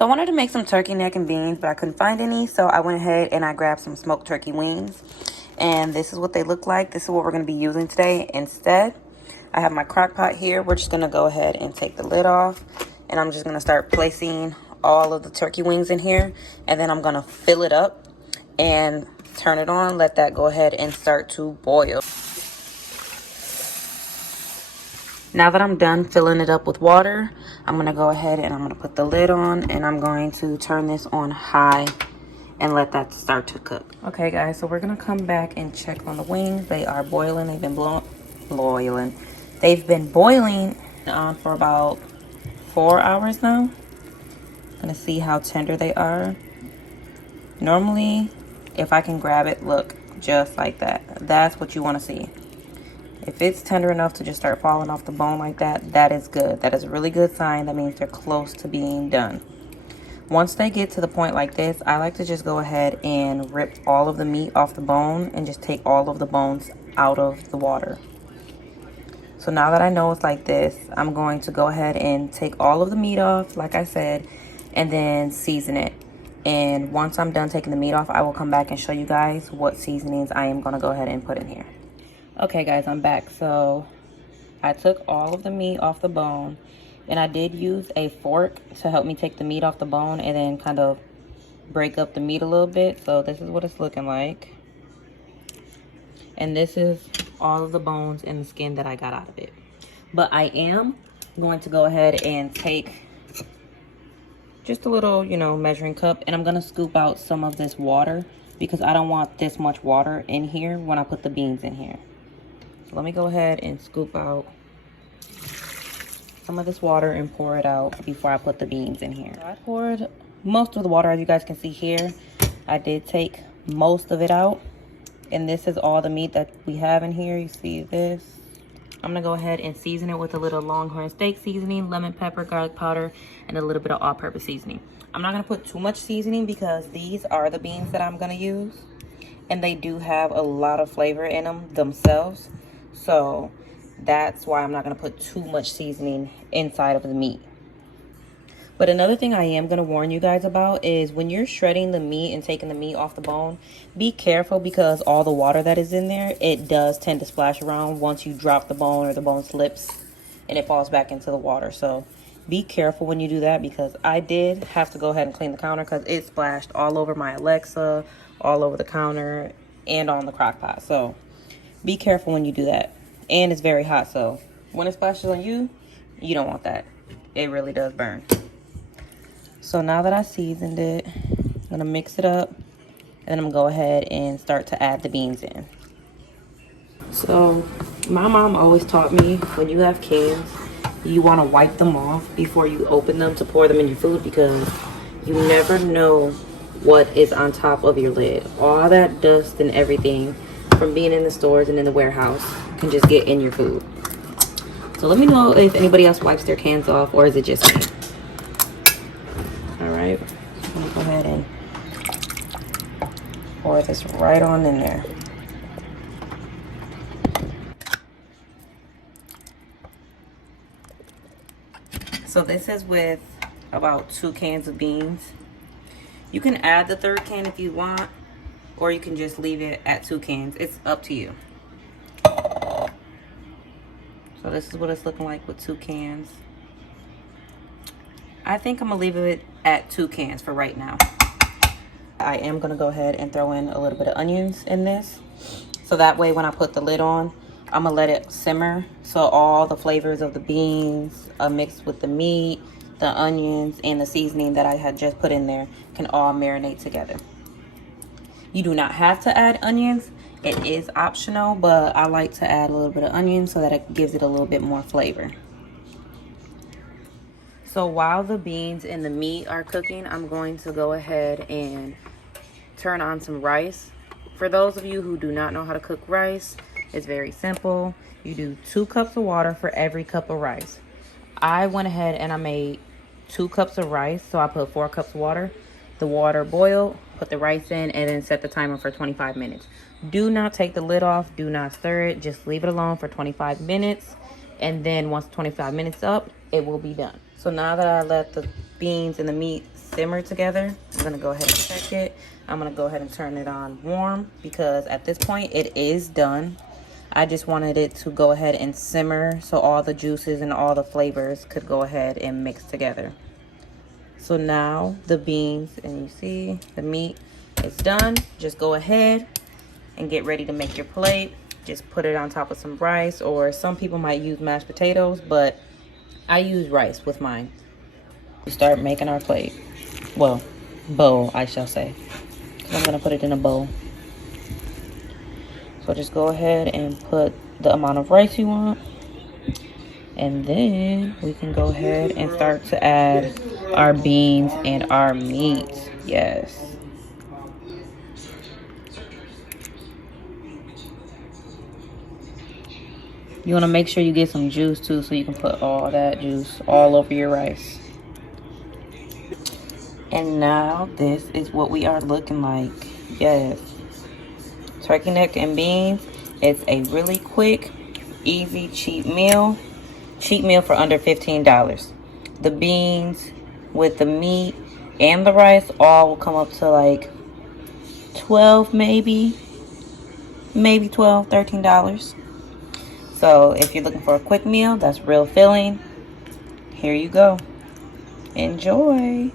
So I wanted to make some turkey neck and beans, but I couldn't find any. So I went ahead and I grabbed some smoked turkey wings. And this is what they look like. This is what we're going to be using today. Instead, I have my crock pot here. We're just going to go ahead and take the lid off. And I'm just going to start placing all of the turkey wings in here. And then I'm going to fill it up and turn it on. Let that go ahead and start to boil. Now that I'm done filling it up with water, I'm going to go ahead and I'm going to put the lid on, and I'm going to turn this on high and let that start to cook. Okay, guys, so we're going to come back and check on the wings. They are boiling. They've been boiling. They've been boiling for about 4 hours now. I'm going to see how tender they are. Normally, if I can grab it, look, just like that. That's what you want to see. If it's tender enough to just start falling off the bone like that, that is good. That is a really good sign. That means they're close to being done. Once they get to the point like this, I like to just go ahead and rip all of the meat off the bone and just take all of the bones out of the water. So now that I know it's like this, I'm going to go ahead and take all of the meat off, like I said, and then season it. And once I'm done taking the meat off, I will come back and show you guys what seasonings I am going to go ahead and put in here. Okay, guys, I'm back. So I took all of the meat off the bone, and I did use a fork to help me take the meat off the bone and then kind of break up the meat a little bit. So this is what it's looking like. And this is all of the bones and the skin that I got out of it. But I am going to go ahead and take just a little, measuring cup, and I'm going to scoop out some of this water because I don't want this much water in here when I put the beans in here. So let me go ahead and scoop out some of this water and pour it out before I put the beans in here. So I poured most of the water, as you guys can see here. I did take most of it out. And this is all the meat that we have in here. You see this. I'm going to go ahead and season it with a little Longhorn steak seasoning, lemon pepper, garlic powder, and a little bit of all-purpose seasoning. I'm not going to put too much seasoning because these are the beans that I'm going to use. And they do have a lot of flavor in them themselves. So that's why I'm not going to put too much seasoning inside of the meat. But another thing I am going to warn you guys about is when you're shredding the meat and taking the meat off the bone, be careful because all the water that is in there, it does tend to splash around once you drop the bone or the bone slips and it falls back into the water. So be careful when you do that because I did have to go ahead and clean the counter because it splashed all over my Alexa, all over the counter, and on the crock pot. So be careful when you do that. And it's very hot, so when it splashes on you, you don't want that. It really does burn. So now that I seasoned it, I'm going to mix it up. And then I'm going to go ahead and start to add the beans in. So my mom always taught me when you have kids, you want to wipe them off before you open them to pour them in your food because you never know what is on top of your lid. All that dust and everything from being in the stores and in the warehouse can just get in your food. So let me know if anybody else wipes their cans off or is it just me. Alright, I'm gonna go ahead and pour this right on in there. So this is with about 2 cans of beans. You can add the 3rd can if you want, or you can just leave it at 2 cans. It's up to you. So this is what it's looking like with 2 cans. I think I'm gonna leave it at 2 cans for right now. I am gonna go ahead and throw in a little bit of onions in this. So that way when I put the lid on, I'm gonna let it simmer. So all the flavors of the beans mixed with the meat, the onions, and the seasoning that I had just put in there can all marinate together. You do not have to add onions. It is optional, but I like to add a little bit of onion so that it gives it a little bit more flavor. So while the beans and the meat are cooking, I'm going to go ahead and turn on some rice. For those of you who do not know how to cook rice, it's very simple. You do 2 cups of water for every cup of rice. I went ahead and I made 2 cups of rice, so I put 4 cups of water. The water boiled, put the rice in, and then set the timer for 25 minutes. Do not take the lid off. Do not stir it. Just leave it alone for 25 minutes. And then once 25 minutes up, it will be done. So now that I let the beans and the meat simmer together. I'm gonna go ahead and check it. I'm gonna go ahead and turn it on warm because at this point it is done. I just wanted it to go ahead and simmer so all the juices and all the flavors could go ahead and mix together. So now the beans, and you see the meat is done. Just go ahead and get ready to make your plate. Just put it on top of some rice, or some people might use mashed potatoes, but I use rice with mine. We start making our plate. Well, bowl, I shall say. I'm gonna put it in a bowl. So just go ahead and put the amount of rice you want. And then we can go ahead and start to add our beans and our meat. Yes. You want to make sure you get some juice too, so you can put all that juice all over your rice. And now this is what we are looking like. Yes. Turkey neck and beans. It's a really quick, easy, cheap meal. Cheap meal for under $15. The beans with the meat and the rice all will come up to like 12 maybe 12, $13. So if you're looking for a quick meal that's real filling, here you go. Enjoy.